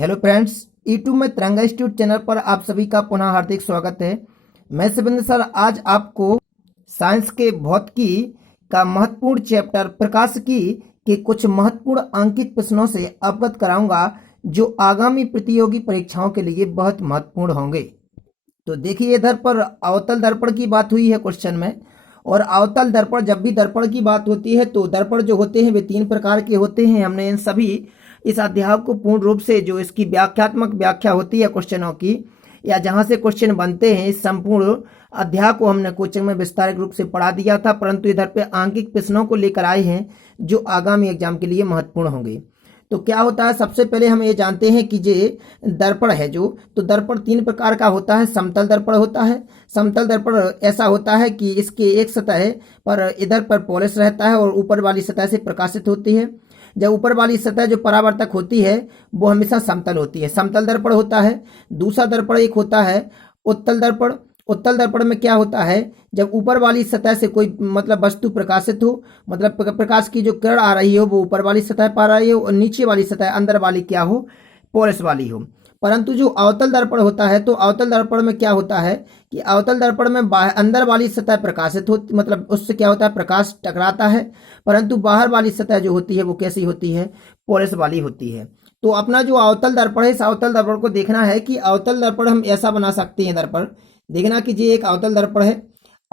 Hello friends, YouTube में तिरंगा institute channel पर आप सभी का पुनः हार्दिक स्वागत है। मैं शिवेंद्र सर आज आपको साइंस के भौतिकी का महत्वपूर्ण चैप्टर प्रकाशिकी के कुछ महत्वपूर्ण अंकित प्रश्नों से अवगत कराऊंगा जो आगामी प्रतियोगी परीक्षाओं के लिए बहुत महत्वपूर्ण होंगे। तो देखिए, इधर पर अवतल दर्पण की बात हुई है क्वेश्चन में। और अवतल दर्पण, जब भी दर्पण की बात होती है तो दर्पण जो होते हैं वे तीन प्रकार के होते हैं। हमने इन सभी इस अध्याय को पूर्ण रूप से, जो इसकी व्याख्यात्मक व्याख्या होती है क्वेश्चनों की, या जहां से क्वेश्चन बनते हैं, इस संपूर्ण अध्याय को हमने कोचिंग में विस्तारित रूप से पढ़ा दिया था। परंतु इधर पे आंकिक प्रश्नों को लेकर आए हैं जो आगामी एग्जाम के लिए महत्वपूर्ण होंगे। तो क्या होता है, सबसे पहले हम ये जानते हैं कि ये दर्पण है तो दर्पण तीन प्रकार का होता है। समतल दर्पण होता है। समतल दर्पण ऐसा होता है कि इसके एक सतह पर इधर पर पॉलिश रहता है और ऊपर वाली सतह से प्रकाशित होती है। जब ऊपर वाली सतह जो परावर्तक होती है वो हमेशा समतल होती है, समतल दर्पण होता है। दूसरा दर्पण एक होता है उत्तल दर्पण। उत्तल दर्पण में क्या होता है, जब ऊपर वाली सतह से कोई वस्तु प्रकाशित हो, प्रकाश की जो किरण आ रही हो वो ऊपर वाली सतह पर आ रही हो और नीचे वाली सतह अंदर वाली क्या हो, पॉलिश वाली हो। परंतु जो अवतल दर्पण होता है तो अवतल दर्पण में क्या होता है कि अवतल दर्पण में अंदर वाली सतह प्रकाशित होती, उससे क्या होता है, प्रकाश टकराता है। परंतु बाहर वाली सतह जो होती है वो कैसी होती है, पॉलिश वाली होती है। तो अपना जो अवतल दर्पण है, इस अवतल दर्पण को देखना है कि अवतल दर्पण हम ऐसा बना सकते हैं। दर्पण देखना कि ये एक अवतल दर्पण है।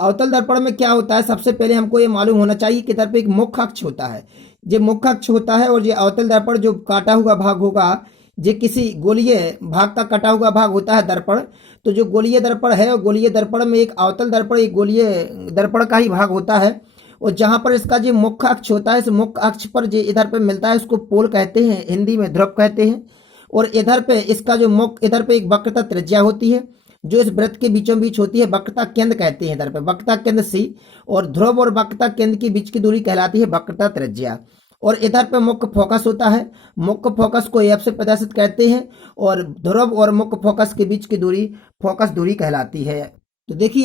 अवतल दर्पण में क्या होता है, सबसे पहले हमको ये मालूम होना चाहिए कि इधर पे एक मुख्य अक्ष होता है। ये मुख्य अक्ष होता है और ये अवतल दर्पण जो काटा हुआ भाग होगा, ये किसी गोलीय भाग का कटा हुआ भाग होता है दर्पण। तो जो गोलीय दर्पण है, गोलीय दर्पण में एक अवतल दर्पण एक गोलीय दर्पण का ही भाग होता है। और जहां पर इसका जो मुख्य अक्ष होता है, इस मुख्य अक्ष पर जो इधर पे मिलता है उसको पोल कहते हैं, हिंदी में ध्रुव कहते हैं। और इधर पे इसका जो मुख्य, इधर पे एक वक्रता त्रिज्या होती है जो इस वृत्त के बीचों बीच होती है, वक्रता केंद्र कहते हैं। इधर पे वक्रता केंद्र सी, और ध्रुव और वक्रता केंद्र के बीच की दूरी कहलाती है वक्रता त्रिज्या। और इधर पे मुख्य फोकस होता है, मुख्य फोकस को एफ से प्रदर्शित करते हैं। और ध्रुव और मुख्य फोकस के बीच की दूरी फोकस दूरी कहलाती है। तो देखिए,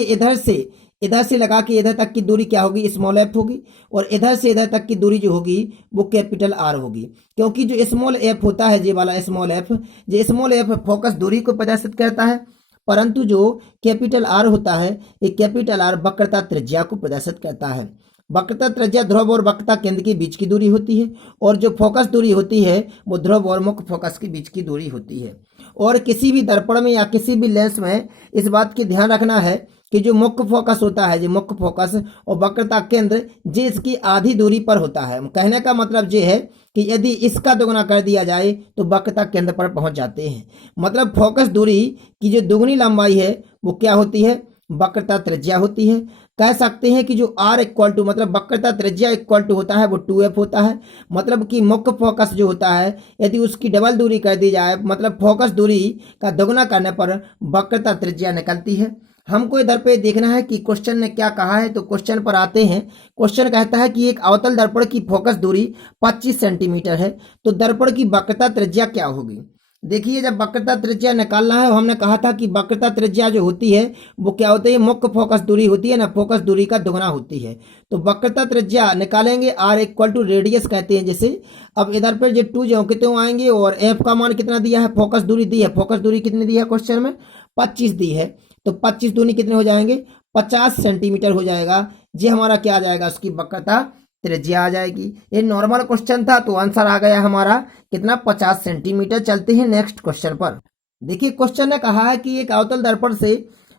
इधर से लगा के इधर तक की दूरी क्या होगी, स्मॉल एफ होगी। और इधर से इधर तक की दूरी जो होगी वो कैपिटल आर होगी। क्योंकि जो स्मॉल एफ होता है, ये वाला स्मॉल एफ, ये स्मॉल एफ फोकस दूरी को प्रदर्शित करता है। परंतु जो कैपिटल आर होता है, ये कैपिटल आर वक्रता त्रिज्या को प्रदर्शित करता है। वक्रता त्रिज्या ध्रुव और वक्रता केंद्र के बीच की दूरी होती है। और जो फोकस दूरी होती है वो ध्रुव और मुख्य फोकस के बीच की दूरी होती है। और किसी भी दर्पण में या किसी भी लेंस में इस बात की ध्यान रखना है कि जो मुख्य फोकस होता है, जो मुख्य फोकस और वक्रता केंद्र, जे इसकी आधी दूरी पर होता है। कहने का मतलब ये है कि यदि इसका दोगुना कर दिया जाए तो वक्रता केंद्र पर पहुंच जाते हैं। मतलब फोकस दूरी की जो दुगुनी लंबाई है वो क्या होती है, वक्रता त्रिज्या होती है। कह सकते हैं कि जो r इक्वल टू, वक्रता त्रिज्या इक्वल टू होता है वो 2f होता है। मतलब कि मुख्य फोकस जो होता है, यदि उसकी डबल दूरी कर दी जाए, फोकस दूरी का दोगुना करने पर वक्रता त्रिज्या निकलती है। हमको इधर पे देखना है कि क्वेश्चन ने क्या कहा है। तो क्वेश्चन पर आते हैं। क्वेश्चन कहता है कि एक अवतल दर्पण की फोकस दूरी 25 सेंटीमीटर है, तो दर्पण की वक्रता त्रिज्या क्या होगी। देखिए, जब वक्रता त्रिज्या निकालना है, हमने कहा था कि वक्रता त्रिज्या जो होती है वो क्या होती है, मुख्य फोकस दूरी होती है ना, फोकस दूरी का दोगुना होती है। तो वक्रता त्रिज्या निकालेंगे, आर इक्वल टू रेडियस कहते हैं जिसे। अब इधर पर जो 2 जो कितने आएंगे, और एफ का मान कितना दिया है, फोकस दूरी दी है। फोकस दूरी कितनी दी है क्वेश्चन में, 25 दी है। तो 25 दूनी कितने हो जाएंगे, 50 सेंटीमीटर हो जाएगा। ये हमारा क्या आ जाएगा, उसकी वक्रता त्रिज्या आ जाएगी। ये नॉर्मल क्वेश्चन था तो आंसर आ गया हमारा कितना, 50 सेंटीमीटर। चलते हैं नेक्स्ट क्वेश्चन पर। देखिए, क्वेश्चन ने कहा है कि एक अवतल दर्पण से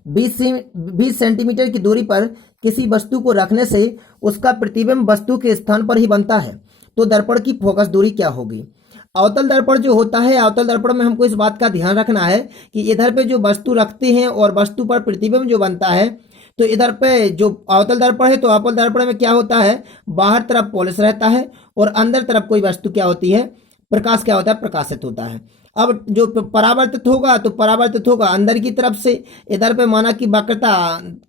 20 सेंटीमीटर की दूरी पर किसी वस्तु को रखने से उसका प्रतिबिंब वस्तु के स्थान पर ही बनता है, तो दर्पण की फोकस दूरी क्या होगी। अवतल दर्पण जो होता है, अवतल दर्पण में हमको इस बात का ध्यान रखना है कि इधर पे जो वस्तु रखते हैं और वस्तु पर प्रतिबिंब जो बनता है, तो इधर पे जो अवतल दर्पण है, तो अवतल दर्पण में क्या होता है, बाहर तरफ पॉलिश रहता है और अंदर तरफ कोई वस्तु क्या होती है, प्रकाश क्या होता है, प्रकाशित होता है। अब जो परावर्तित होगा तो परावर्तित होगा अंदर की तरफ से। इधर पे माना कि वक्रता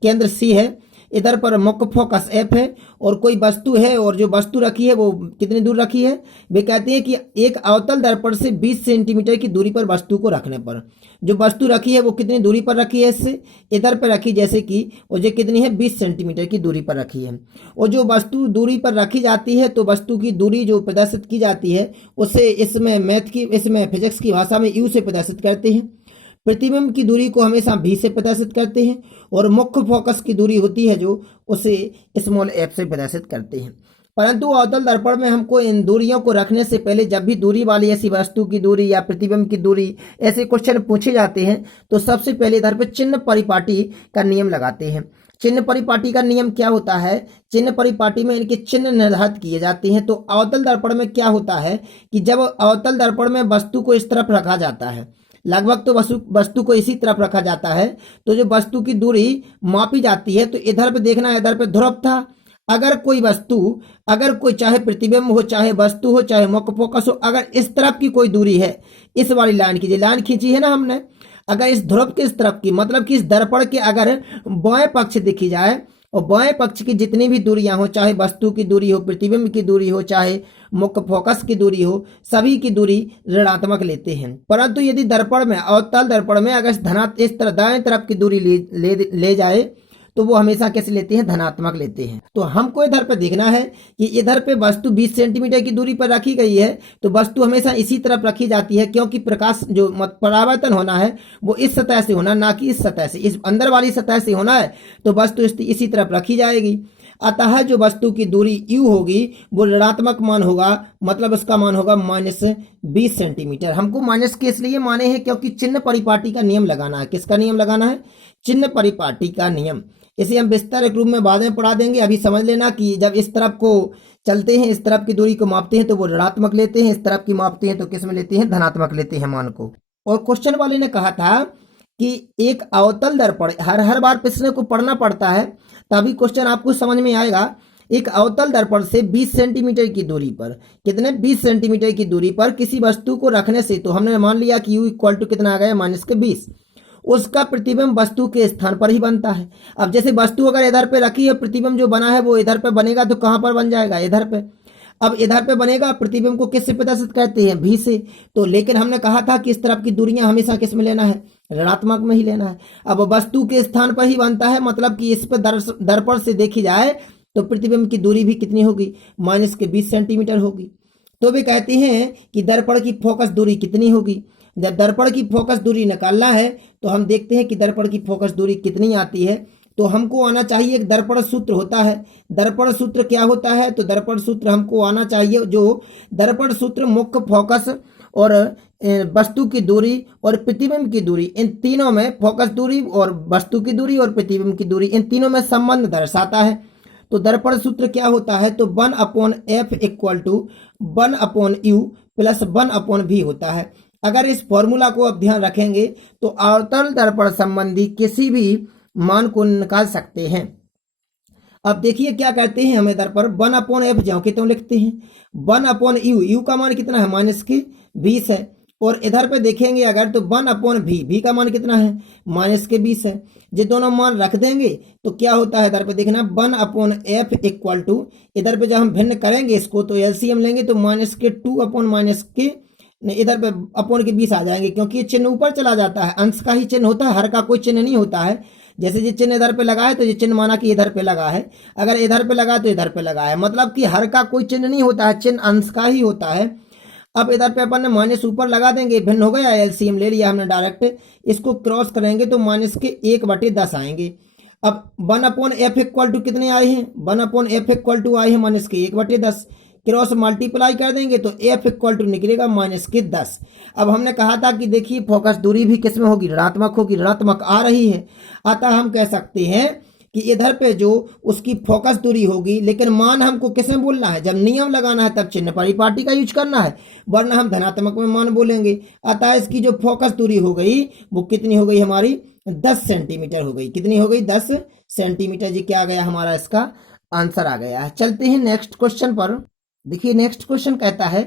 केंद्र सी है, इधर पर मुख्य फोकस एफ है और कोई वस्तु है और जो वस्तु रखी है वो कितनी दूर रखी है। वे कहते हैं कि एक अवतल दर्पण से 20 सेंटीमीटर की दूरी पर वस्तु को रखने पर जो वस्तु रखी है वो कितनी दूरी पर रखी है, इससे इधर पर रखी, जैसे कि वो जो कितनी है 20 सेंटीमीटर की दूरी पर रखी है। और जो वस्तु दूरी पर रखी जाती है तो वस्तु की दूरी जो प्रदर्शित की जाती है उसे इसमें फिजिक्स की भाषा में यू से प्रदर्शित करते हैं। प्रतिबिंब की दूरी को हमेशा v से प्रदर्शित करते हैं और मुख्य फोकस की दूरी होती है जो उसे स्मॉल f से प्रदर्शित करते हैं। परंतु अवतल दर्पण में हमको इन दूरियों को रखने से पहले जब भी दूरी वाली ऐसी वस्तु की दूरी या प्रतिबिंब की दूरी ऐसे क्वेश्चन पूछे जाते हैं तो सबसे पहले इधर पे चिन्ह परिपाटी का नियम लगाते हैं। चिन्ह परिपाटी का नियम क्या होता है, चिन्ह परिपाटी में इनके चिन्ह निर्धारित किए जाते हैं। तो अवतल दर्पण में क्या होता है कि जब अवतल दर्पण में वस्तु को इस तरफ रखा जाता है, लगभग तो वस्तु को इसी तरफ रखा जाता है, तो जो वस्तु की दूरी मापी जाती है तो इधर पे देखना है, इधर पे ध्रुव था। अगर कोई चाहे प्रतिबिंब हो, चाहे वस्तु हो, चाहे मुख्य फोकस हो, अगर इस तरफ की कोई दूरी है, इस वाली लाइन की जो लाइन खींची है ना हमने, अगर इस ध्रुव के इस तरफ की, मतलब कि इस दर्पण के अगर बाएं पक्ष देखी जाए और बाएं पक्ष की जितनी भी दूरियां हो, चाहे वस्तु की दूरी हो, प्रतिबिंब की दूरी हो, चाहे मुख्य फोकस की दूरी हो, सभी की दूरी ऋणात्मक लेते हैं। परंतु यदि दर्पण में, अवतल दर्पण में अगर इस तरह दाएं तरफ की दूरी ले जाए तो वो हमेशा कैसे लेते हैं, धनात्मक लेते हैं। तो हमको इधर पे देखना है कि इधर पे वस्तु 20 सेंटीमीटर की दूरी पर रखी गई है तो वस्तु हमेशा इसी तरफ रखी जाती है, क्योंकि प्रकाश जो परावर्तन होना है वो इस सतह से होना, ना कि इस सतह से, इस अंदर वाली सतह से होना है, तो वस्तु इसी तरफ रखी जाएगी। अतः जो वस्तु की दूरी u होगी वो ऋणात्मक मान होगा, मतलब इसका मान होगा -20 सेंटीमीटर। हमको माइनस के इसलिए माने हैं क्योंकि चिन्ह परिपाटी का नियम लगाना है। किसका नियम लगाना है, चिन्ह परिपाटी का नियम। इसे हम विस्तार रूप में बाद में पढ़ा देंगे। अभी समझ लेना कि जब इस तरफ को चलते हैं, इस तरफ की दूरी को मापते हैं तो वो ऋणात्मक लेते हैं, इस तरफ की मापते हैं तो किस में लेते हैं, धनात्मक लेते हैं मान को। और क्वेश्चन वाले ने कहा था कि एक अवतल दर्पण, हर बार प्रश्न को पढ़ना पड़ता है तभी क्वेश्चन आपको समझ में आएगा। एक अवतल दर्पण से 20 सेंटीमीटर की दूरी पर, कितने 20 सेंटीमीटर की दूरी पर किसी वस्तु को रखने से, तो हमने मान लिया कि u इक्वल टू कितना आ गया, -20, उसका प्रतिबिंब वस्तु के स्थान पर ही बनता है। अब जैसे वस्तु अगर इधर पे रखी है, प्रतिबिंब जो बना है वो इधर पे बनेगा, तो कहां पर बन जाएगा, इधर पे। अब इधर पे बनेगा, प्रतिबिंब को किससे प्रदर्शित करते हैं, v से। तो लेकिन हमने कहा था कि इस तरफ की दूरियां हमेशा किस में लेना है, ऋणात्मक में ही लेना है। अब वस्तु के स्थान पर ही बनता है, मतलब कि इस पर दर्पण से देखी जाए तो प्रतिबिंब की दूरी भी कितनी होगी, -20 सेंटीमीटर होगी। तो वे कहते हैं कि दर्पण की फोकस दूरी कितनी होगी। जब दर्पण की फोकस दूरी निकालना है तो हम देखते हैं कि दर्पण की फोकस दूरी कितनी आती है। तो हमको आना चाहिए, एक दर्पण सूत्र होता है। दर्पण सूत्र क्या होता है, तो दर्पण सूत्र हमको आना चाहिए, जो दर्पण सूत्र मुख्य फोकस और वस्तु की दूरी और प्रतिबिंब की दूरी, इन तीनों में, फोकस दूरी और वस्तु की दूरी और प्रतिबिंब की दूरी, इन तीनों में संबंध दर्शाता है। तो दर्पण सूत्र क्या होता है, तो 1/f equal to 1/u plus 1/v होता है। अगर इस फॉर्मूला को आप ध्यान रखेंगे तो अवतल दर्पण संबंधी किसी भी मान को निकाल सकते हैं। अब देखिए क्या कहते हैं, हम इधर पर 1/f जाओ कि तुम लिखते हैं 1/u, u का मान कितना है, -20 है। और इधर पे देखेंगे अगर तो 1/v, v का मान कितना है, -20 है। ये दोनों मान रख देंगे तो क्या होता है, इधर पे देखना 1/f इक्वल टू, इधर पे जब हम भिन्न करेंगे इसको तो एलसीएम लेंगे तो -2 इधर पे अपोन के 20 आ जाएंगे, क्योंकि ये चिन्ह ऊपर चला जाता है, अंश का ही चिन्ह होता है, हर का कोई चिन्ह नहीं होता है। जैसे ये चिन्ह इधर पे लगा है तो ये चिन्ह माना कि इधर पे लगा है, अगर इधर पे लगा तो इधर पे लगा है, मतलब कि हर का कोई चिन्ह नहीं होता है, चिन्ह अंश का ही होता है। अब इधर पे अपन ने माइनस ऊपर लगा देंगे, भिन्न हो गया, एलसीएम ले लिया हमने डायरेक्ट, इसको क्रॉस करेंगे तो -1/10 आएंगे। अब 1/f इक्वल टू कितने आए हैं, 1/f इक्वल टू आए हैं -1/10, क्रॉस मल्टीप्लाई कर देंगे तो f इक्वल टू निकलेगा -10। अब हमने कहा था कि देखिए फोकस दूरी भी किस में होगी, ऋणात्मक होगी, ऋणात्मक आ रही है। अतः हम कह सकते हैं कि इधर पे जो उसकी फोकस दूरी होगी, लेकिन मान हमको किसमें बोलना है, जब नियम लगाना है तब चिन्ह परिपाटी का यूज करना है, वरना हम धनात्मक में मान बोलेंगे। अतः इसकी जो फोकस दूरी हो गई वो कितनी हो गई हमारी, 10 सेंटीमीटर हो गई। कितनी हो गई, 10 सेंटीमीटर। जी क्या आ गया हमारा, इसका आंसर आ गया है। चलते हैं नेक्स्ट क्वेश्चन पर। देखिए नेक्स्ट क्वेश्चन कहता है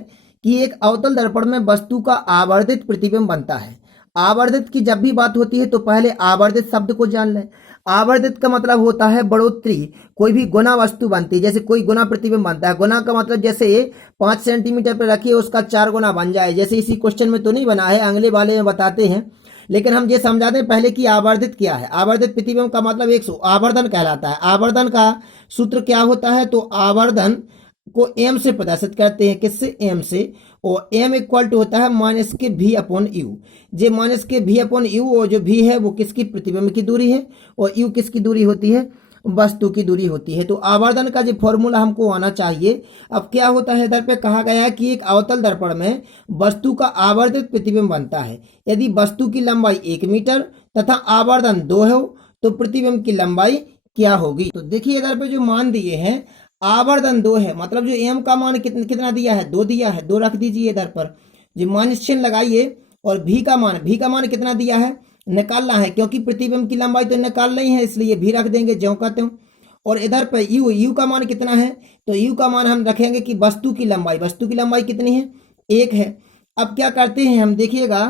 कि एक अवतल दर्पण में वस्तु का आवर्धित प्रतिबिंब बनता है। आवर्धित की जब भी बात होती है तो पहले आवर्धित शब्द को जान लें। आवर्धित का मतलब होता है बढ़ोतरी। कोई भी गुना वस्तु बनती है, जैसे कोई गुना प्रतिबिंब बनता है। गुना का मतलब जैसे 5 सेंटीमीटर पर रखिए उसका 4 गुना बन जाए, जैसे इसी क्वेश्चन में तो नहीं बना है, अगले वाले में बताते हैं। लेकिन हम ये समझा दें पहले कि आवर्धित क्या है। आवर्धित प्रतिबिंब का मतलब 100 आवर्धन कहलाता है। आवर्धन का सूत्र क्या होता है, तो आवर्धन को एम से प्रदर्शित करते हैं, किससे, एम से। और एम इक्वल टू होता है माइनस के भी अपॉन यू। जे माइनस के भी अपॉन यू, और जो भी है वो किसकी, प्रतिबिंब की दूरी है, और यू किसकी दूरी होती है, वस्तु की दूरी होती है। तो आवर्धन का जो फॉर्मूला हमको आना चाहिए। अब क्या होता है, इधर पे कहा गया है कि एक अवतल दर्पण में वस्तु का आवर्धित प्रतिबिंब बनता है यदि वस्तु की लंबाई 1 मीटर तथा आवर्धन 2 हो तो प्रतिबिंब की लंबाई क्या होगी। तो देखिए इधर पे जो मान दिए हैं, आवर्धन 2 है, मतलब जो एम का मान कितना दिया है, 2 दिया है, 2 रख दीजिए इधर पर, जो माइनस चिन्ह लगाइए। और भी का मान कितना दिया है, निकालना है, क्योंकि प्रतिबिंब की लंबाई तो निकाल नहीं है, इसलिए भी रख देंगे ज्यों का त्यों। और इधर पर यू का मान कितना है, तो यू का मान हम रखेंगे कि वस्तु की लंबाई कितनी है, 1 है। अब क्या करते हैं हम, देखिएगा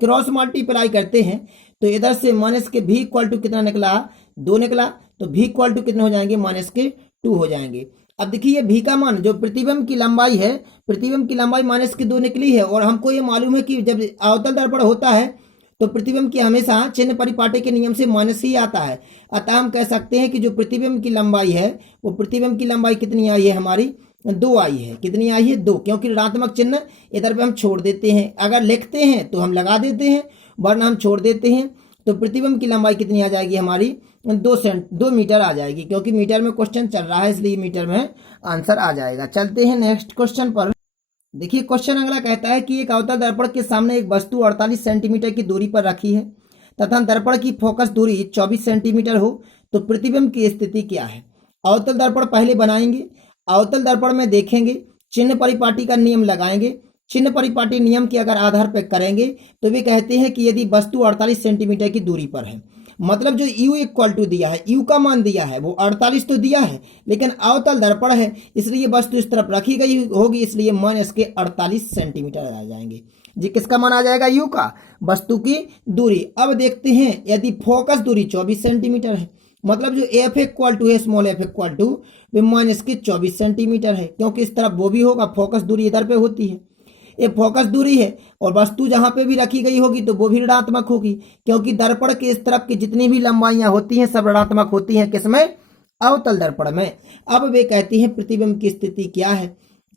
क्रॉस मल्टीप्लाई करते हैं, तो इधर से माइनस के भी इक्वल टू कितना निकला, 2 निकला, तो भी इक्वल टू कितने हो जाएंगे, माइनस के 2 हो जाएंगे। अब देखिए भी का मान, जो प्रतिबिंब की लंबाई है, प्रतिबिंब की लंबाई माइनस की 2 निकली है, और हमको ये मालूम है कि जब अवतल दर्पण होता है तो प्रतिबिंब की हमेशा चिन्ह परिपाटी के नियम से माइनस ही आता है। अतः हम कह सकते हैं कि जो प्रतिबिंब की लंबाई है, वो प्रतिबिंब की लंबाई कितनी आई है हमारी, 2 आई है। कितनी आई है, 2, क्योंकि ऋणात्मक चिन्ह इधर पे हम छोड़ देते हैं। अगर लिखते हैं तो हम लगा देते हैं, वरना हम छोड़ देते हैं। तो प्रतिबिंब की लंबाई कितनी आ जाएगी हमारी, 2 मीटर आ जाएगी, क्योंकि मीटर में क्वेश्चन चल रहा है, इसलिए मीटर में आंसर आ जाएगा। चलते हैं नेक्स्ट क्वेश्चन पर। देखिए क्वेश्चन अगला कहता है कि एक अवतल दर्पण के सामने एक वस्तु 48 सेंटीमीटर की दूरी पर रखी है तथा दर्पण की फोकस दूरी 24 सेंटीमीटर हो तो प्रतिबिंब की स्थिति क्या है। अवतल दर्पण पहले बनाएंगे, अवतल दर्पण में देखेंगे, चिन्ह परिपाटी का नियम लगाएंगे। चिन्ह परिपाटी नियम के अगर आधार पर करेंगे तो वे कहते हैं कि यदि वस्तु 48 सेंटीमीटर की दूरी पर है, मतलब जो u इक्वल टू दिया है, u का मान दिया है वो 48 तो दिया है, लेकिन अवतल दर्पण है इसलिए वस्तु इस तरफ रखी गई होगी, इसलिए माइनस के 48 सेंटीमीटर आ जाएंगे। जी किसका मान आ जाएगा, u का, वस्तु की दूरी। अब देखते हैं यदि फोकस दूरी 24 सेंटीमीटर है, मतलब जो f इक्वल टू है, small f equal two way minus के 24 सेंटीमीटर है, क्योंकि इस तरफ वो भी होगा, फोकस दूरी इधर पे होती है, ये फोकस दूरी है। और वस्तु जहां पे भी रखी गई होगी तो वो भी ऋणात्मक होगी, क्योंकि दर्पण के इस तरफ की जितनी भी लंबाइयां होती हैं सब ऋणात्मक होती हैं, किसमें, अवतल दर्पण में। अब वे कहती हैं प्रतिबिंब की स्थिति क्या है।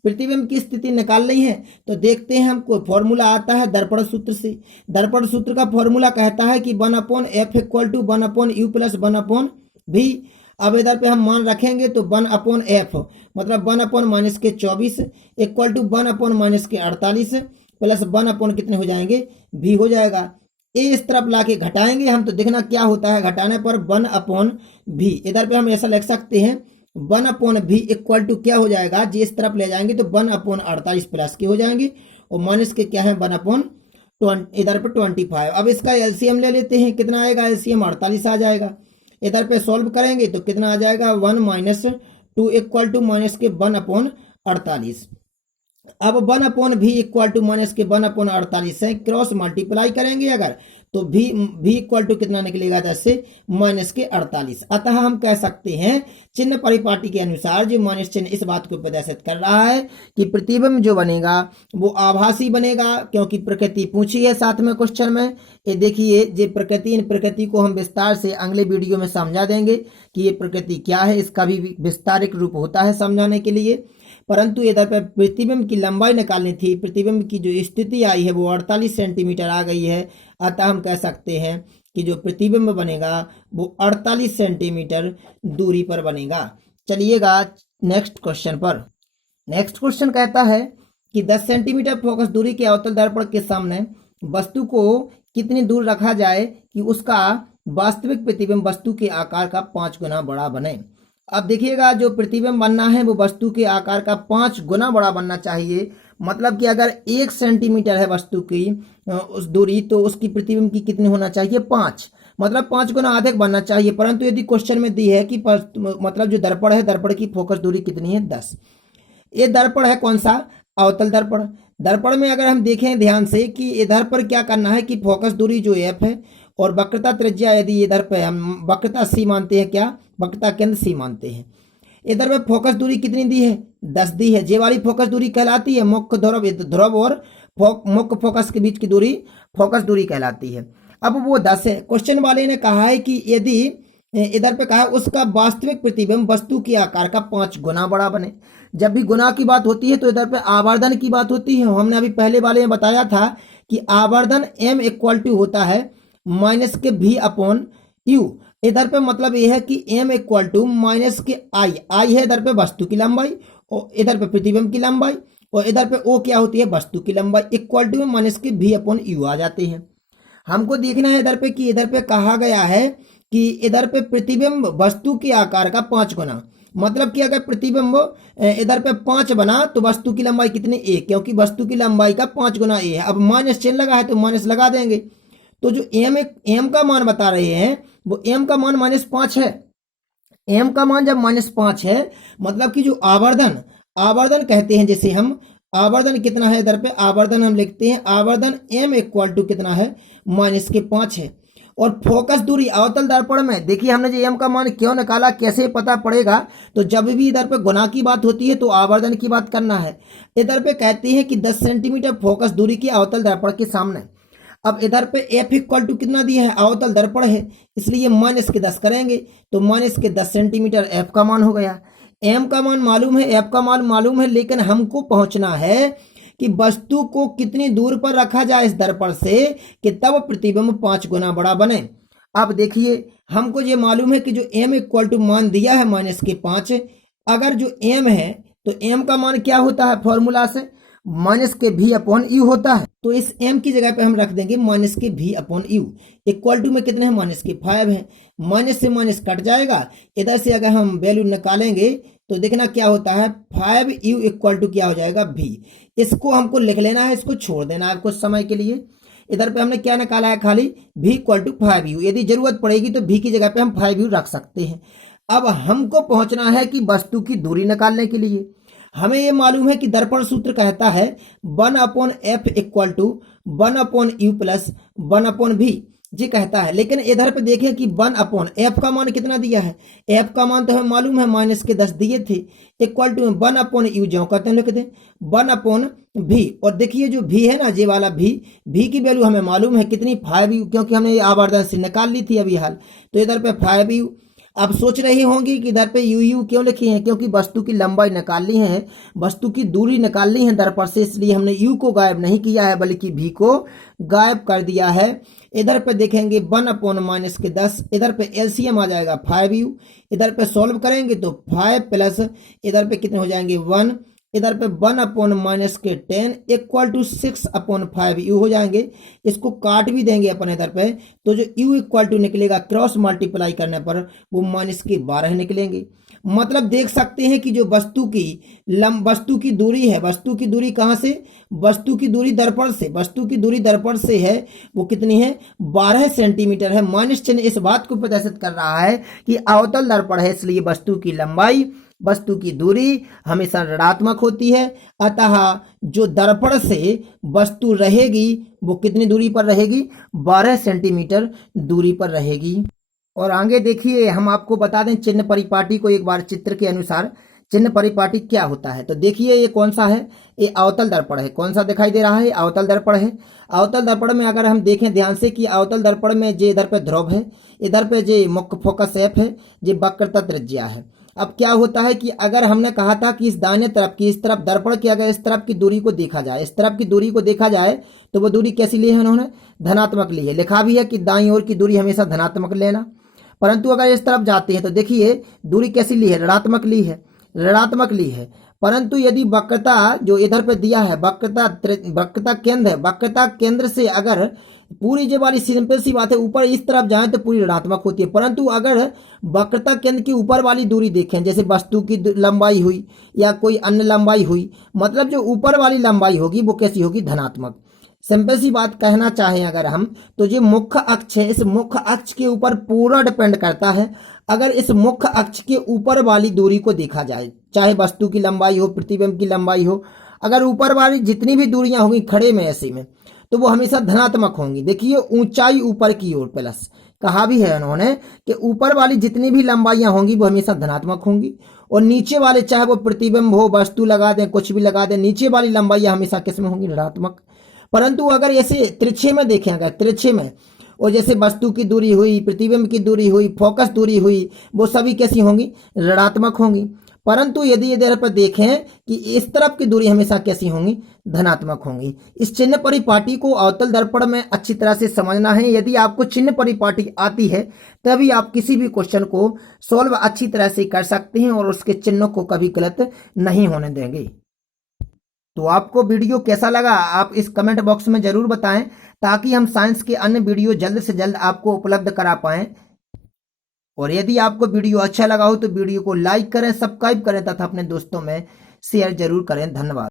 प्रतिबिंब की स्थिति निकालनी है तो देखते हैं, हमको फॉर्मूला आता है दर्पण सूत्र से। दर्पण सूत्र का फॉर्मूला कहता है कि 1/f equal to 1/u plus 1/v। अब इधर पे हम मान रखेंगे तो 1/f मतलब 1/ माइनस के 24 इक्वल टू 1/ माइनस के 48 प्लस 1/ कितने हो जाएंगे, भी हो जाएगा। ए इस तरफ लाके घटाएंगे हम तो देखना क्या होता है, घटाने पर 1/v। इधर पे हम ऐसा लिख सकते हैं 1/v इक्वल टू क्या हो जाएगा, जी इस तरफ ले जाएंगे तो 1/48 प्लस के हो जाएंगे, और माइनस के क्या है 1/20, इधर पे 25। अब इसका एलसीएम ले लेते हैं, कितना आएगा एलसीएम, 48 आ जाएगा। इधर पे सॉल्व करेंगे तो कितना आ जाएगा, 1 - 2 इक्वल टू माइनस के 1/48। अब 1/v इक्वल टू माइनस के 1/48 है, क्रॉस मल्टीप्लाई करेंगे अगर तो v इक्वल टू कितना निकलेगा, 10 से माइनस के 48। अतः हम कह सकते हैं चिन्ह परिपाटी के अनुसार जो माइनस चिन्ह इस बात को प्रदर्शित कर रहा है कि प्रतिबिंब जो बनेगा वो आभासी बनेगा, क्योंकि प्रकृति पूछी है साथ में क्वेश्चन में। ये देखिए ये प्रकृति, इन प्रकृति को हम विस्तार से अगले वीडियो में समझा देंगे कि ये प्रकृति क्या है, इसका भी विस्तारित रूप होता है समझाने के लिए। परंतु इधर पर प्रतिबिंब की लंबाई निकालनी थी, प्रतिबिंब की जो स्थिति आई है वो 48 सेंटीमीटर आ गई है। अतः हम कह सकते हैं कि जो प्रतिबिंब बनेगा वो 48 सेंटीमीटर दूरी पर बनेगा। चलिएगा नेक्स्ट क्वेश्चन पर। नेक्स्ट क्वेश्चन कहता है कि 10 सेंटीमीटर फोकस दूरी के अवतल दर्पण के सामने वस्तु को कितनी दूर रखा जाए कि उसका वास्तविक प्रतिबिंब वस्तु के आकार का 5 गुना बड़ा बने। अब देखिएगा जो प्रतिबिंब बनना है वो वस्तु के आकार का 5 गुना बड़ा बनना चाहिए, मतलब कि अगर 1 सेंटीमीटर है वस्तु की उस दूरी तो उसकी प्रतिबिंब की कितनी होना चाहिए, 5, मतलब 5 गुना अधिक बनना चाहिए। परंतु यदि क्वेश्चन में दी है कि मतलब जो दर्पण है दर्पण की फोकस दूरी कितनी है, 10। ये दर्पण है कौन सा, अवतल दर्पण। दर्पण में अगर हम देखें ध्यान से कि इधर पर क्या करना है कि फोकस दूरी जो f है और वक्रता त्रिज्या यदि इधर पे हम वक्रता सी मानते हैं, क्या वक्रता केंद्र सी मानते हैं। इधर पे फोकस दूरी कितनी दी है, 10 दी है। ये वाली फोकस दूरी कहलाती है मुख्य ध्रुव और मुख्य फोकस के बीच की दूरी फोकस दूरी कहलाती है। अब वो 10 है। क्वेश्चन वाले ने कहा है कि यदि इधर पे कहा उसका वास्तविक प्रतिबिंब वस्तु के आकार का 5 गुना बड़ा बने। जब भी गुना की बात होती है तो इधर पे आवर्धन की बात होती है। हमने अभी पहले वाले में बताया था कि आवर्धन m इक्वल टू होता है माइनस के v अपॉन यू। इधर पे मतलब ये है कि m इक्वल टू माइनस के आई है इधर पे वस्तु की लंबाई और इधर पे प्रतिबिंब की लंबाई, और इधर पे o क्या होती है वस्तु की लंबाई, इक्वल टू में माइनस के v अपॉन यू आ जाते हैं। हमको देखना है इधर पे कि इधर पे कहा गया है कि इधर पे प्रतिबिंब वस्तु के आकार का 5 गुना, मतलब कि अगर प्रतिबिंब इधर पे 5 बना तो वस्तु की लंबाई कितनी a, क्योंकि वस्तु की लंबाई का 5 गुना a है। अब माइनस चिन्ह लगा है तो माइनस लगा देंगे। तो जो m का मान बता रहे हैं वो m का मान -5 है। m का मान जब -5 है मतलब कि जो आवर्धन कहते हैं, जैसे हम आवर्धन कितना है इधर पे आवर्धन हम लिखते हैं आवर्धन m इक्वल टू कितना है -5 है। और फोकस दूरी अवतल दर्पण में देखिए हमने जो m का मान क्यों निकाला, कैसे पता पड़ेगा, तो जब भी इधर पे गुना की बात होती है तो आवर्धन की बात करना है। इधर पे कहते हैं कि 10 सेंटीमीटर फोकस दूरी की अवतल दर्पण के सामने। अब इधर पे f इक्वल टू कितना दिया है, अवतल दर्पण है इसलिए -10 करेंगे तो -10 सेंटीमीटर f का मान हो गया। m का मान मालूम है, f का मान मालूम है, लेकिन हमको पहुंचना है कि वस्तु को कितनी दूर पर रखा जाए इस दर्पण से कि तब प्रतिबिंब 5 गुना बड़ा बने। अब देखिए हमको ये मालूम है कि जो m इक्वल टू मान दिया है -5, अगर जो m है तो m का मान क्या होता है फॉर्मूला से -v अपॉन यू होता है। तो इस m की जगह पे हम रख देंगे -v upon U. Equal to में कितने हैं -5 है, माइनस से माइनस कट जाएगा। इधर से अगर हम वैल्यू निकालेंगे तो देखना क्या होता है 5u इक्वल टू क्या हो जाएगा v। इसको हमको लिख लेना है, इसको छोड़ देना है कुछ समय के लिए। इधर पे हमने क्या निकाला है खाली v इक्वल टू 5u, यदि जरूरत पड़ेगी तो v की जगह पे हम 5u रख सकते हैं। अब हमको पहुंचना है कि वस्तु की दूरी निकालने के लिए हमें ये मालूम है कि दर्पण सूत्र कहता है 1/f equal to 1/u plus 1/v, जी कहता है। लेकिन इधर पे देखें कि 1/f का मान कितना दिया है, f का मान तो हमें मालूम है -10 दिए थे, इक्वल टू 1/u जो कहते हैं लिख दें 1/v। और देखिए जो v है ना, ये वाला v की वैल्यू हमें मालूम है कितनी 5u, क्योंकि हमने ये आवर्धन से निकाल ली थी अभी हाल। तो इधर पे 5u। अब सोच रही होंगी कि इधर पे u क्यों लिखी है, क्योंकि वस्तु की लंबाई निकाल ली है, वस्तु की दूरी निकाल ली है दर्पण से, इसलिए हमने u को गायब नहीं किया है बल्कि v को गायब कर दिया है। इधर पे देखेंगे 1/-10, इधर पे एलसीएम आ जाएगा 5u। इधर पे सॉल्व करेंगे तो 5 प्लस इधर पे कितने हो जाएंगे 1, इधर पे 1/-10 इक्वल टू 6/5u हो जाएंगे। इसको काट भी देंगे अपन इधर पे, तो जो u इक्वल टू निकलेगा क्रॉस मल्टीप्लाई करने पर वो -12 निकलेंगे। मतलब देख सकते हैं कि जो वस्तु की दूरी है, वस्तु की दूरी कहाँ से, वस्तु की दूरी दर्पण से, वस्तु की दूरी दर्पण से है वो कितनी है 12 सेंटीमीटर है। माइनस चिन्ह इस बात को प्रदर्शित कर रहा है कि अवतल दर्पण है, इसलिए वस्तु की लंबाई, वस्तु की दूरी हमेशा ऋणात्मक होती है। अतः जो दर्पण से वस्तु रहेगी वो कितनी दूरी पर रहेगी, 12 सेंटीमीटर दूरी पर रहेगी। और आगे देखिए हम आपको बता दें चिन्ह परिपाटी को एक बार चित्र के अनुसार चिन्ह परिपाटी क्या होता है। तो देखिए ये कौन सा है, ये अवतल दर्पण है। कौन सा दिखाई दे रहा है, अवतल दर्पण है। अवतल दर्पण में अगर हम देखें ध्यान से कि अवतल दर्पण में जे इधर पे ध्रुव है, इधर पे जे मुख्य फोकस एफ है, जे वक्रता त्रिज्या है। अब क्या होता है कि अगर हमने कहा था कि इस दाहिने तरफ की, इस तरफ दर्पण की अगर इस तरफ की दूरी को देखा जाए, इस तरफ की दूरी को देखा जाए तो वो दूरी कैसी ली है उन्होंने, धनात्मक ली है। लिखा भी है कि दाईं ओर की दूरी हमेशा धनात्मक लेना। परंतु अगर इस तरफ जाते हैं तो देखिए दूरी कैसी ली है, ऋणात्मक ली है, ऋणात्मक ली है। परंतु यदि वक्रता जो इधर पे दिया है वक्रता केंद्र है, वक्रता केंद्र से अगर पूरी जो वाली सिंपल सी बात है ऊपर इस तरफ जाए तो पूरी ऋणात्मक होती है। परंतु अगर वक्रता केंद्र की ऊपर वाली दूरी देखें, जैसे वस्तु की लंबाई हुई या कोई अन्य लंबाई हुई, मतलब जो ऊपर वाली लंबाई होगी वो कैसी होगी, धनात्मक। सिंपल सी बात कहना चाहें अगर हम, तो जो मुख्य अक्ष है इस मुख्य अक्ष के ऊपर पूरा डिपेंड करता है। अगर इस मुख्य अक्ष के ऊपर वाली दूरी को देखा जाए, चाहे वस्तु की लंबाई हो, प्रतिबिंब की लंबाई हो, अगर ऊपर वाली जितनी भी दूरियां होंगी खड़े में ऐसे में, तो वो हमेशा धनात्मक होंगी। देखिए ऊंचाई ऊपर की ओर प्लस, कहा भी है उन्होंने कि ऊपर वाली जितनी भी लंबाइयां होंगी वो हमेशा धनात्मक होंगी, और नीचे वाले चाहे वो प्रतिबिंब हो, वस्तु लगा दें, कुछ भी लगा दें, नीचे वाली लंबाइयां हमेशा किस में होंगी, ऋणात्मक। परंतु अगर ऐसे तिरछे में देखें, अगर तिरछे में, और जैसे वस्तु की दूरी हुई, प्रतिबिंब की दूरी हुई, फोकस दूरी हुई, वो सभी कैसी होंगी, ऋणात्मक होंगी। परंतु यदि इधर पर देखें कि इस तरफ की दूरी हमेशा कैसी होंगी, धनात्मक होंगी। इस चिन्ह परिपाटी को अवतल दर्पण में अच्छी तरह से समझना है। यदि आपको चिन्ह परिपाटी आती है तभी आप किसी भी क्वेश्चन को सॉल्व अच्छी तरह से कर सकते हैं और उसके चिन्हों को कभी गलत नहीं होने देंगे। तो आपको वीडियो कैसा लगा आप इस कमेंट बॉक्स में जरूर बताएं, ताकि हम साइंस के अन्य वीडियो जल्द से जल्द आपको उपलब्ध करा पाएं। और यदि आपको वीडियो अच्छा लगा हो तो वीडियो को लाइक करें, सब्सक्राइब करें तथा अपने दोस्तों में शेयर जरूर करें। धन्यवाद।